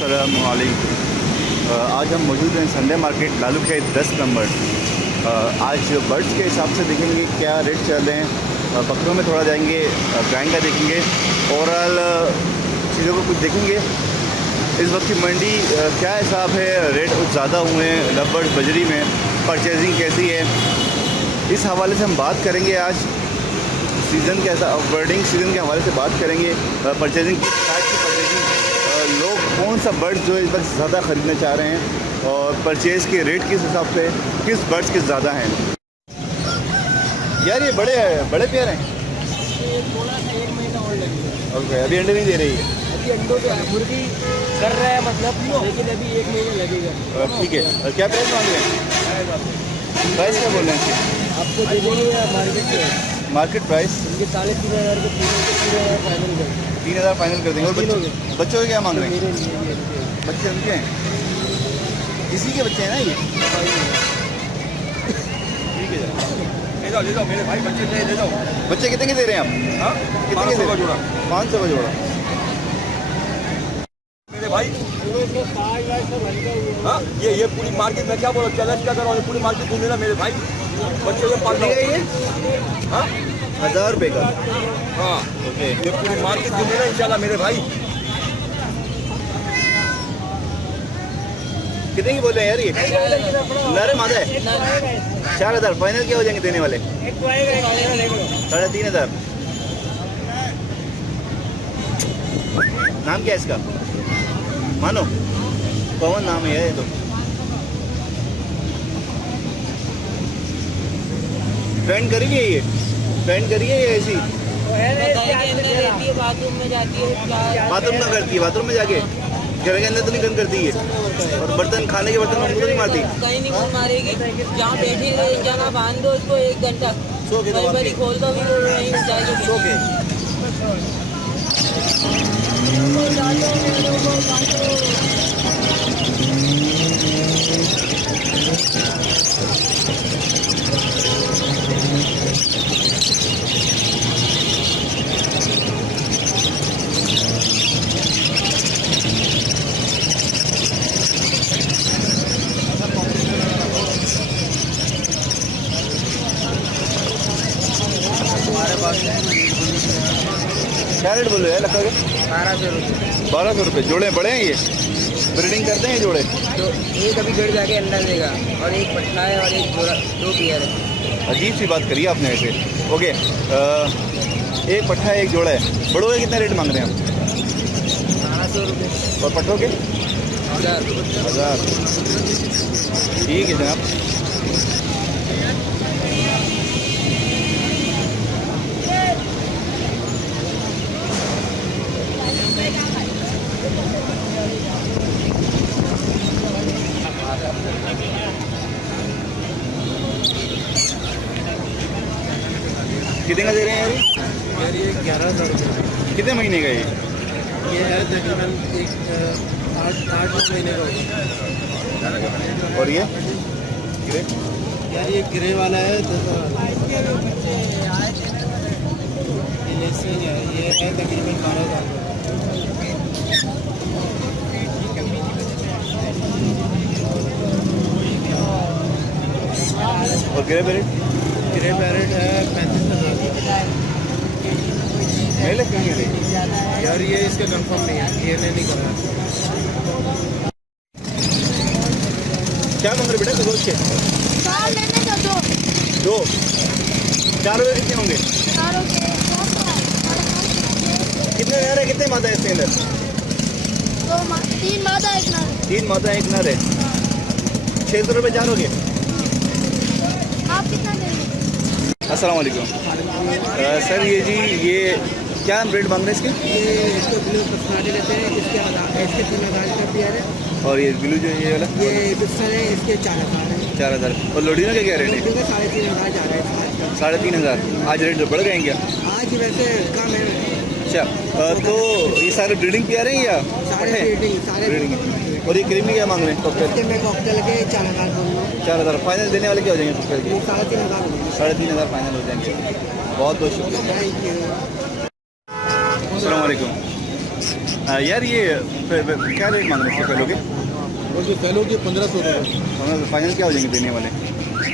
अस्सलामुअलैकुम। आज हम मौजूद हैं संडे मार्केट लालू खेत 10 नंबर। आज बर्ड्स के हिसाब से देखेंगे क्या रेट चल रहे हैं। बकरों में थोड़ा जाएंगे, गाय का देखेंगे, ओवरऑल चीज़ों को कुछ देखेंगे। इस वक्त की मंडी क्या हिसाब है, रेट कुछ ज़्यादा हुए हैं लवबर्ड बजरी में, परचेजिंग कैसी है, इस हवाले से हम बात करेंगे। आज सीज़न के बर्डिंग सीज़न के हवाले से बात करेंगे। परचेजिंग किस टाइप की परचेजिंग, लोग कौन सा बर्ड्स जो इस वक्त ज़्यादा ख़रीदना चाह रहे हैं और परचेज़ के रेट किस हिसाब से किस बर्ड्स के ज़्यादा हैं। यार ये बड़े पेयर हैं। थोड़ा सा 1 महीना और लगेगा। ओके, अभी अंडे नहीं दे रही है। अभी अंडों तो मुर्गी कर रहा है मतलब, लेकिन अभी 1 महीना लगेगा। ठीक है, और क्या प्राइस मांग रहे हैं? प्राइस क्या बोल रहे हैं इसके? आपको दे देंगे मार्केट में मार्केट प्राइस इनके 3,500 के 3,000 फाइनल कर 3,000 फाइनल कर देंगे। और बच्चों के क्या मांग रहे हैं? मेरे बच्चे उनके हैं, इसी के बच्चे हैं ना ये? ठीक है, ले जाओ मेरे भाई, बच्चे ले जाओ। बच्चे कितने के दे रहे हैं आप? हाँ, कितने के दे रहे हैं? जोड़ा 500 का जोड़ा। मेरे भाई। सब हाँ, ये पूरी मार्केट में क्या बोलो, चैलेंज क्या करो, पूरी मार्केट घूम लेना मेरे भाई। बच्चे ये पाल कितने का ये? हाँ 1000 रुपये का। हाँ, ओके, ये पूरी मार्केट घूम लेना इंशाल्लाह मेरे भाई। कितने की बोल रहे हैं यार ये? नर मादा है? 4000 फाइनल क्या हो जाएंगे देने वाले? 3,500। नाम क्या है इसका? मानो पवन नाम है ये तो। ट्रेंड करिए, ये ट्रेंड करिए ये ऐसी बाथरूम में जाती है। बाथरूम में करती है, बाथरूम में जाके घर के अंदर तो नहीं गंद करती है। और बर्तन खाने के बर्तन में तो नहीं मारती। कहीं नहीं घूम मारेगी, जहाँ बैठी रहे जाना बांध दो उसको 1 घंटा, सो के बड़ी खोल दो भी तो वहीं जाएगी। सो के क्या रेट बोल रहे हैं लक्का के? 1200 रुपये। 1200 रुपये जोड़े बड़े हैं ये? ब्रीडिंग करते हैं ये जोड़े? तो एक अभी गड़ जाके अंडा देगा, और एक पट्टा है और एक जोड़ा, 2 पेयर है। अजीब सी बात करी आपने ऐसे। ओके, एक पट्ठा है, एक जोड़ा है। बड़ों के कितने रेट मांग रहे हैं आप? 1200 रुपये। और पट्टों के? 1000। ठीक है जनाब। कितने का दे रहे हैं यार ये 11,000 रुपये। कितने महीने का ये है तकरीबन 8 महीने का होगा। और ये ग्रे? यार ये ग्रे वाला है 10,000 वाला। ये लेसन है, ये है तकरीबन 12,000 का। और ग्रे पैरेट? ग्रे पैरेट है 35,000। मेल है कहीं रे? यार ये इसका कंफर्म नहीं है, ये नहीं करा। क्या मांग रहे बेटा रोज के? 4 लेने का 2। 2 4 रुपये कितने होंगे? कितने नर है, कितने मादा है इसके अंदर? 3 मादा 1 नर। 3 मादा 1 नर है। 600 रुपये 4 हो गए। आप कितना देंगे? अस्सलाम वालेकुम। सर ये जी ये क्या रेट मांग रहे हैं इसके? ये इसको ब्लू पर्सनालिटी रहते हैं, इसके 3,000 का पेयर है। और ये ब्लू जो ये वाला? ये बिस्तर है, इसके 4,000 है। 4000। और लोडिनो का क्या रेट है? 3,500 जा रहा है। 3,500। आज रेट बढ़ गए हैं क्या? आज वैसे कम है। अच्छा, तो ये सारे ब्रीडिंग पे आ रहे हैं या सारे ब्रीडिंग, सारे ब्रीडिंग? और ये क्रीमी क्या मांग रहे हैं कॉकटेल? हफ्ते में कॉकटेल के 4,000 बोल लो। 4000 फाइनल देने वाले क्या हो जाएंगे कॉकटेल के? 3,500। 3,500 फाइनल हो जाएंगे। बहुत बहुत शुक्रिया। Thank you. अस्सलाम वालेकुम। यार ये क्या रेट मांग रहे हैं पहलों के? और जो पहलों के 1500 रुपये फाइनल क्या हो जाएंगे देने वाले?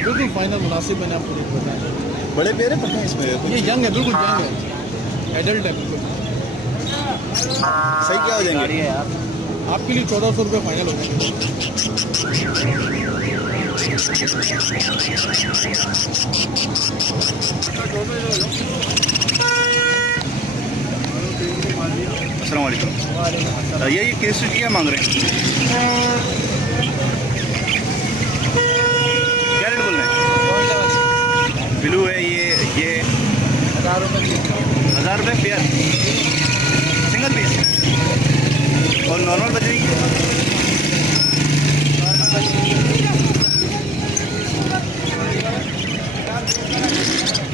बिल्कुल फाइनल मुनासिब मैंने आपको रेट बताया। बड़े पेड़ है पट्टे इसमें ये यंग है, बिल्कुल यंग है, एडल्ट है बिल्कुल। सही क्या हो जाएंगे? आपके लिए 1400 रुपये फाइनल होगा। अस्सलाम वालेकुम। ये केसरी क्या मांग रहे हैं? क्या रेट बोल रहे हैं? ब्लू है ये 1000 रुपये 1000 रुपये पेयर सिंगल पीस। और नॉर्मल बजरी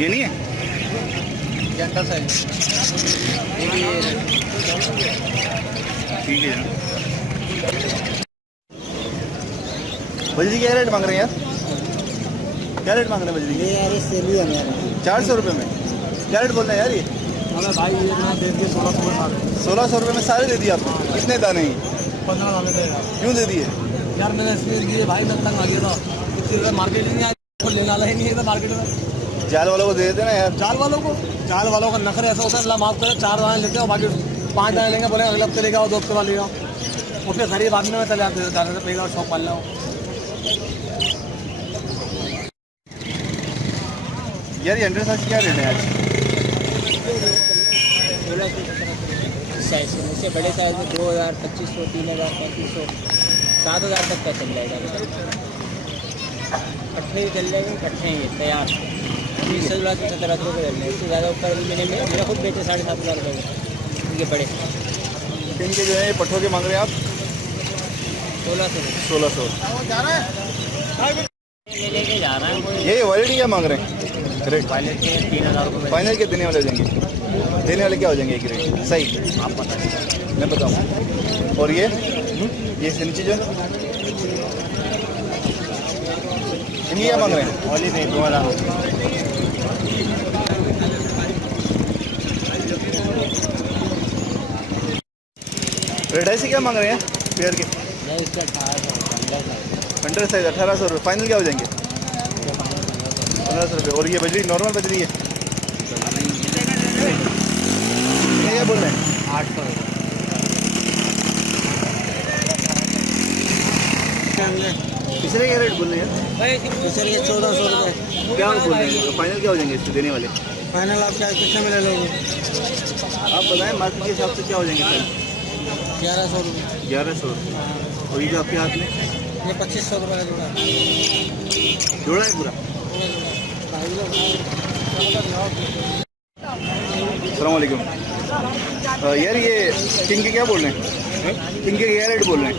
ये नहीं है? जनता साइज ये भी ठीक है। बजरी क्या रेट मांग रहे हैं यार? क्या रेट मांग रहे हैं बजरी के? यार सेली है यार 400 रुपये में क्या रेट बोल रहे हैं यार? ये हमें भाई ये ना दे दिए 1600 में 1600 रुपये में सारे दे दिए आपने? कितने दाने ही 15 दाने दे यार। क्यों दे दिए? यार मैंने इसलिए दिए भाई, मैं तंग आ गया था, इतनी रुपये मार्केट ही नहीं आया, लेने वाला ही नहीं है मार्केट में। जाल वालों को दे देते ना यार। चाल वालों का नखरे ऐसा होता है, अल्लाह माफ़ करे, 4 दाने लेते हो, बाकी 5 दाने लेंगे, बोले अगले हफ्ते लेगा और 2 हफ्ते बाद लेगा। और फिर गरीब आदमी में चले आते दाने से पेगा और शौक पाल लो। यार ये अंडर साइज क्या रेट है आज? साइज से बड़े साइज में 2000 2500 3000 3500 7000 तक का चल जाएगा। कट्ठे चल जाएंगे, कट्ठे ही तैयार 20,000 से 1700 रुपये चल रहे हैं। इससे ज़्यादा ऊपर मैंने मेरा खुद बेचे 7,500 रुपये में ये बड़े। इनके जो है ये पट्ठों के मांग रहे हैं आप 1600 1600। लेके जा रहा है ये वायलेट क्या मांग रहे हैं रेट? पायलट के 3000 रुपये। फाइनल के देने वाले हो जाएंगे? देने वाले क्या हो जाएंगे एक रेट? सही आप बताइए। मैं बताऊँ। और ये नीचे जो इनकी क्या मांग रहे हैं? ओली पे 2000 रेड आई से क्या मांग रहे हैं पेयर के? नहीं, इसका 1800 अंडर साइज 1800 रुपये। फाइनल क्या हो जाएंगे? 1500 रुपये। और ये बजरी नॉर्मल बजरी है ये क्या बोल रहे हैं? 800 पिछले क्या रेट बोल रहे हैं यार? सर ये 1400 रुपये। क्या बोल रहे हैं? फाइनल क्या हो जाएंगे इससे देने वाले? फाइनल आप क्या कितने में ले लोगे? आप बताएं मार्केट के हिसाब से क्या हो जाएंगे सर? 1100 रुपये। 1100। और ये जो आपके हाथ में ये 2500 रुपये का जोड़ा है। जोड़ा है पूरा? अस्सलाम वालेकुम। यार ये किंग के क्या बोल रहे हैं? किंग के क्या रेट बोल रहे हैं?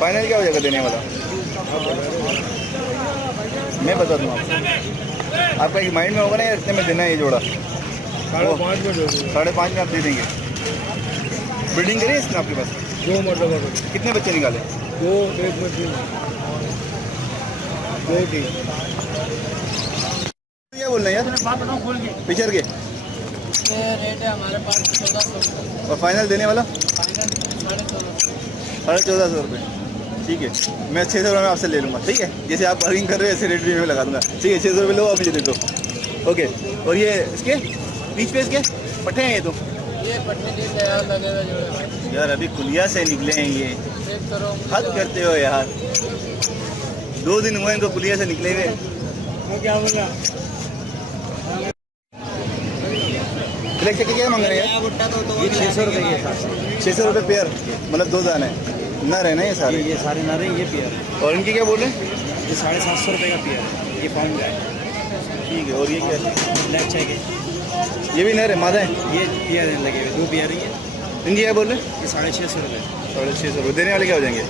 फाइनल क्या हो जाएगा देने वाला? मैं बता दूँ आपको। आपका एक माइंड में होगा ना यार इतने में देना है ये जोड़ा? 5.5 में आप दे देंगे? बिल्डिंग करिए इसमें आपके पास? 2 मतलब कितने बच्चे निकाले? 2 1 में 3 2 3 क्या बोल रहे हैं यार पिक्चर के? ये रेट है हमारे पास 1400 और फाइनल देने वाला? फाइनल 1450 रुपये। ठीक है, मैं 600 रुपये में आपसे ले लूँगा। ठीक है, जैसे आप बार्गिंग कर रहे हैं ऐसे रेट भी मैं लगा दूँगा। ठीक है, 600 रुपये लो आप मुझे दे दो। ओके। और ये इसके बीच पे इसके पट्टे हैं ये तो? ये पट्टे के तैयार लगे हुए जोड़े यार अभी कुलिया से निकले हैं ये, चेक करो। हद करते हो यार। 2 दिन हुए इनको कुलिया से निकले हुए। क्या बोला? ब्लैक चक्के क्या मांग रहे हैं? ये 600 रुपये के साथ 600 रुपये पेयर, मतलब 2 दाने नर है ना ये सारे? ये सारे ना रहे, ये पेयर और इनकी क्या बोल रहे हैं? ये 750 रुपये का पेयर। ये पाउंड है। ठीक है। और ये क्या है? ब्लैक चेक है। ये भी नर है, मादा है? ये पेयर लगे हुए 2 पेयर ही है। इनकी क्या बोल रहे हैं? ये 650 रुपये। 650 रुपये। देने वाले क्या हो जाएंगे?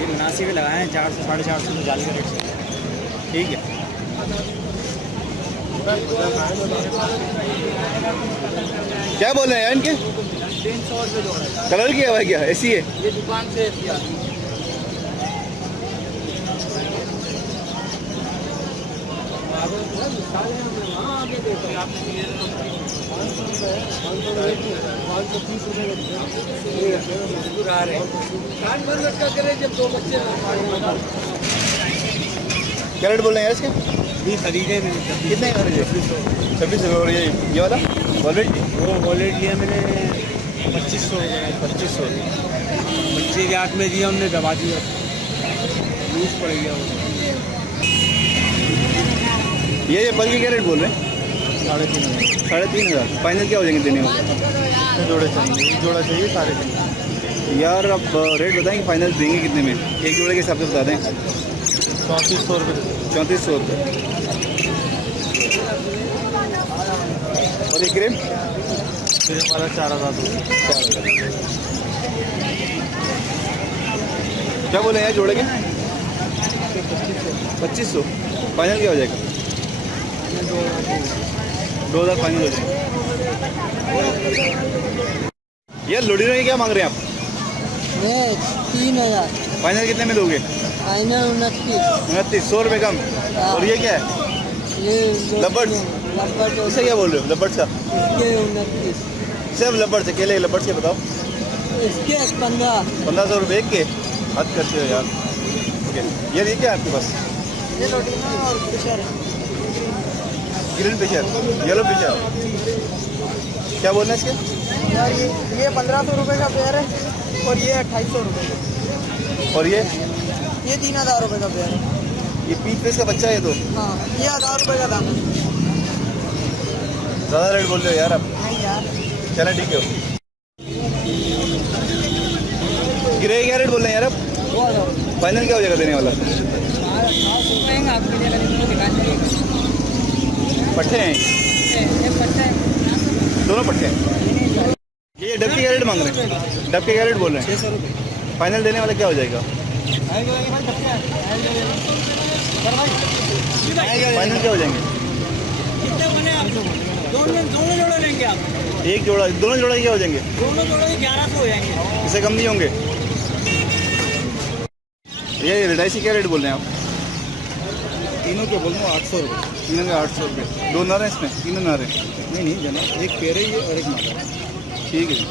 ये मुनासिब लगाए हैं 400 450 में जाली का रेट से। ठीक है। क्या बोल रहे हैं यार इनके? 300 रुपये जोड़ा। कलर की है क्या? ऐसी है? ये दुकान से दिया। क्या रेट बोल रहे हैं यार इसके? ये खरीदे मैंने कितने का खरीदे? 26 और ये वाला वॉलेट वो वॉलेट लिया मैंने 2500 बच्चे के हाथ में दिया उनने दबा दिया लूज पड़ गया वो ये पल के क्या रेट बोल रहे हैं? 3,500 3,500 फाइनल क्या हो जाएंगे देने में? जोड़े चाहिए एक जोड़ा चाहिए 3,500 यार अब रेट बताएं कि फाइनल देंगे कितने में? एक जोड़े के हिसाब से बता दें। 3400 रुपये 3400 रुपये। और ये क्रेम फिर हमारा 4,000 क्या बोले यार जोड़े के? 2500 फाइनल क्या हो जाएगा? 2,000 फाइनल हो जाएगा। यार लोडिनो ये क्या मांग रहे हैं आप? 3,000 फाइनल कितने में दोगे? फाइनल 29 100 रुपये कम। और ये क्या है? ये लबर्स इसे क्या बोल रहे हो? लबर्स का इसके 29 सिर्फ लबर्स अकेले लबर्स के बताओ। इसके 1500 रुपये एक के हद करते हो यार। ओके ये क्या है आपके पास? ये लोडिनो और फिशर है ग्रीन फिशर येलो फिशर क्या बोलना है इसके? यार ये 1,500 रुपये का पेयर है और ये 2,800 रुपये का। और ये 3,000 रुपये का पेयर है। ये पीच फेस का बच्चा है तो हाँ ये 1,000 रुपये का दाम है। ज़्यादा रेट बोल रहे हो यार आप। नहीं यार चलो ठीक है। गिरे क्या रेट बोल रहे हैं यार आप? फाइनल क्या हो जाएगा देने वाला? पट्टे हैं दोनों पट्टे हैं। ये डब के क्या रेट मांग रहे हैं? डब के क्या रेट बोल रहे हैं? 600 रुपये फाइनल देने वाला क्या हो जाएगा? फाइनल क्या हो जाएंगे? दोनों जोड़े लेंगे आप? एक जोड़ा दोनों जोड़ा क्या हो जाएंगे? दोनों जोड़े 1100 हो जाएंगे। इससे कम नहीं होंगे? ये रेडाइसी क्या रेट बोल रहे हैं आप? तीनों के बोल रहा हूँ 800 रुपये तीनों का 800 रुपये। 2 नर हैं इसमें? तीनों नर हैं? नहीं जनाब एक पेड़ है ये और एक मादा ठीक है जी।